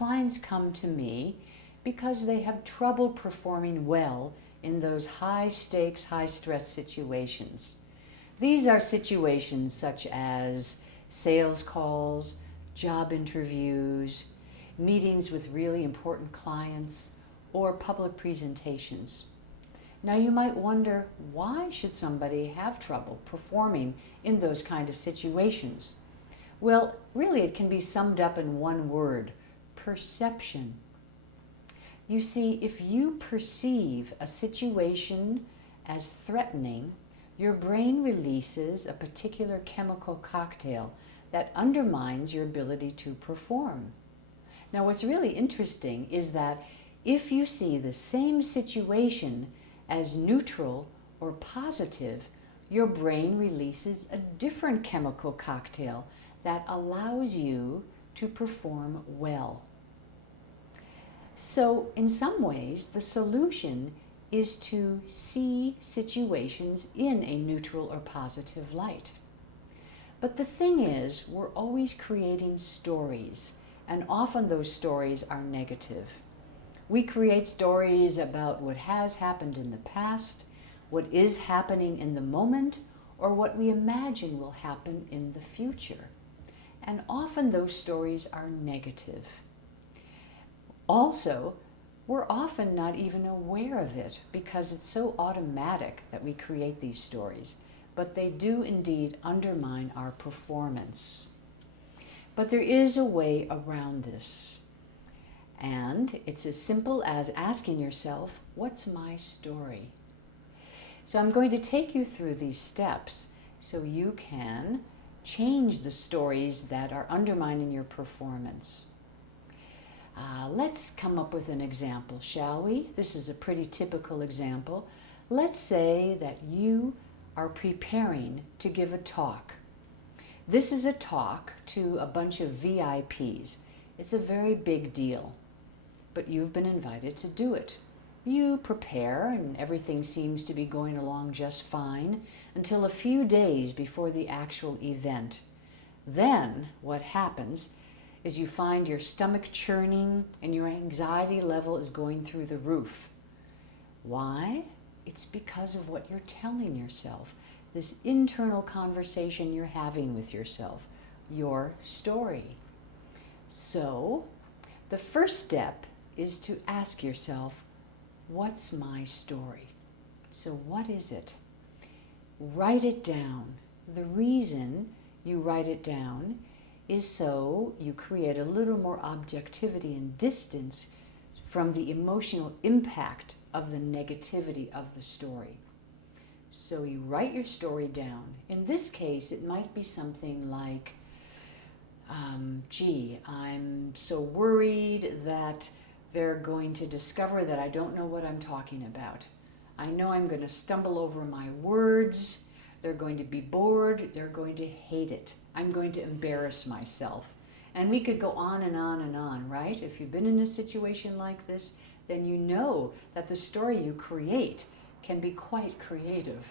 clients come to me because they have trouble performing well in those high stakes, high stress situations. These are situations such as sales calls, job interviews, meetings with really important clients, or public presentations. Now you might wonder, why should somebody have trouble performing in those kind of situations? Well, really it can be summed up in one word: perception. You see, if you perceive a situation as threatening, your brain releases a particular chemical cocktail that undermines your ability to perform. Now, what's really interesting is that if you see the same situation as neutral or positive, your brain releases a different chemical cocktail that allows you to perform well. So, in some ways, the solution is to see situations in a neutral or positive light. But the thing is, we're always creating stories, and often those stories are negative. We create stories about what has happened in the past, what is happening in the moment, or what we imagine will happen in the future. And often those stories are negative. Also, we're often not even aware of it because it's so automatic that we create these stories, but they do indeed undermine our performance. But there is a way around this, and it's as simple as asking yourself, what's my story? So I'm going to take you through these steps so you can change the stories that are undermining your performance. Let's come up with an example, shall we? This is a pretty typical example. Let's say that you are preparing to give a talk. This is a talk to a bunch of VIPs. It's a very big deal, but you've been invited to do it. You prepare and everything seems to be going along just fine until a few days before the actual event. Then what happens is you find your stomach churning and your anxiety level is going through the roof. Why? It's because of what you're telling yourself, this internal conversation you're having with yourself, your story. So, the first step is to ask yourself, what's my story? So what is it? Write it down. The reason you write it down is so you create a little more objectivity and distance from the emotional impact of the negativity of the story. So you write your story down. In this case, it might be something like, gee, I'm so worried that they're going to discover that I don't know what I'm talking about. I know I'm going to stumble over my words. They're going to be bored. They're going to hate it. I'm going to embarrass myself. And we could go on and on and on, right? If you've been in a situation like this, then you know that the story you create can be quite creative.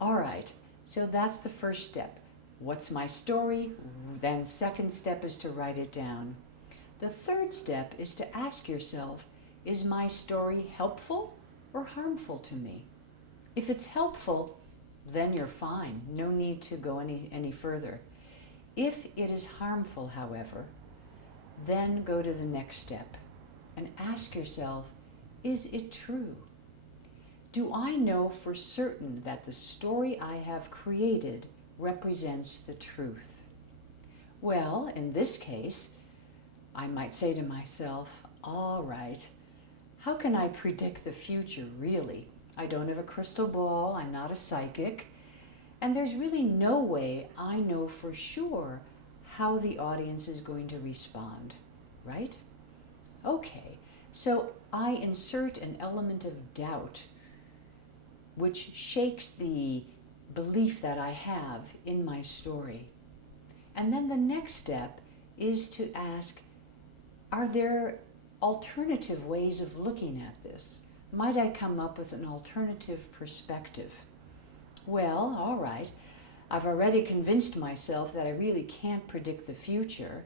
All right, so that's the first step. What's my story? Then second step is to write it down. The third step is to ask yourself, is my story helpful or harmful to me? If it's helpful, then you're fine. No need to go any further. If it is harmful, however, then go to the next step and ask yourself, is it true? Do I know for certain that the story I have created represents the truth? Well, in this case, I might say to myself, all right, how can I predict the future, really? I don't have a crystal ball, I'm not a psychic, and there's really no way I know for sure how the audience is going to respond, right? Okay, so I insert an element of doubt which shakes the belief that I have in my story. And then the next step is to ask, are there alternative ways of looking at this? Might I come up with an alternative perspective? Well, all right, I've already convinced myself that I really can't predict the future,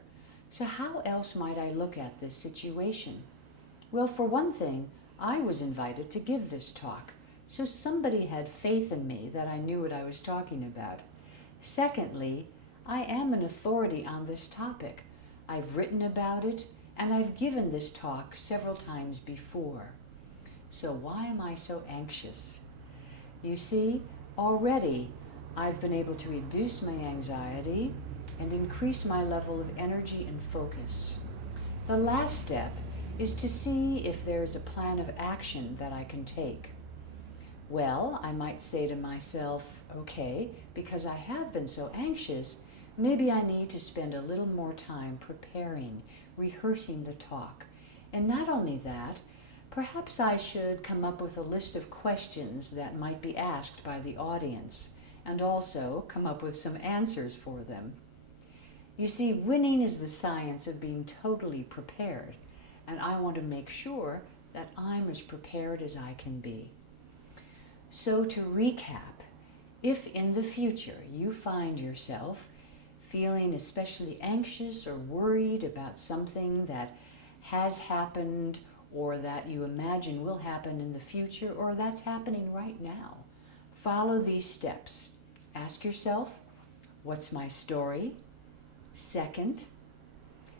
So how else might I look at this situation? Well, for one thing, I was invited to give this talk, so somebody had faith in me that I knew what I was talking about. Secondly, I am an authority on this topic. I've written about it, and I've given this talk several times before. So why am I so anxious? You see, already I've been able to reduce my anxiety and increase my level of energy and focus. The last step is to see if there's a plan of action that I can take. Well, I might say to myself, okay, because I have been so anxious, maybe I need to spend a little more time preparing, rehearsing the talk. And not only that, perhaps I should come up with a list of questions that might be asked by the audience, and also come up with some answers for them. You see, winning is the science of being totally prepared, and I want to make sure that I'm as prepared as I can be. So to recap, if in the future you find yourself feeling especially anxious or worried about something that has happened or that you imagine will happen in the future or that's happening right now, follow these steps. Ask yourself, what's my story? Second,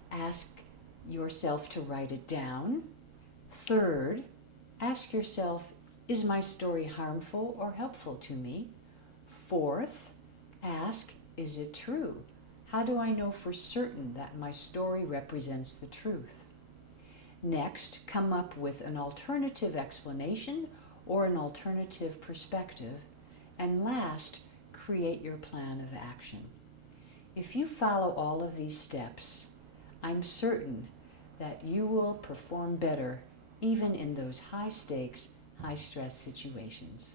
ask yourself to write it down. Third, ask yourself, is my story harmful or helpful to me? Fourth, ask, is it true? How do I know for certain that my story represents the truth? Next, come up with an alternative explanation or an alternative perspective. And last, create your plan of action. If you follow all of these steps, I'm certain that you will perform better even in those high-stakes, high-stress situations.